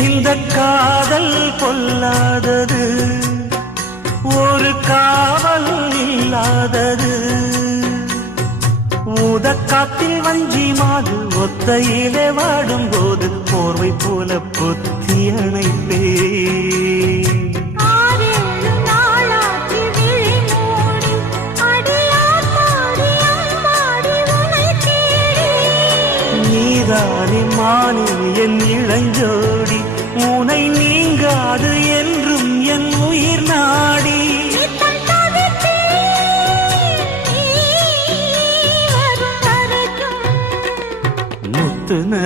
இந்த காதல் பொல்லாதது, ஒரு காவல் இல்லாதது. ஊதக்காத்தில் வஞ்சி மாது ஒத்தையிலே வாடும் போது போர்வை போல பொத்தி அணைப்பே. நீதானே மானி என் இளஞ்சோ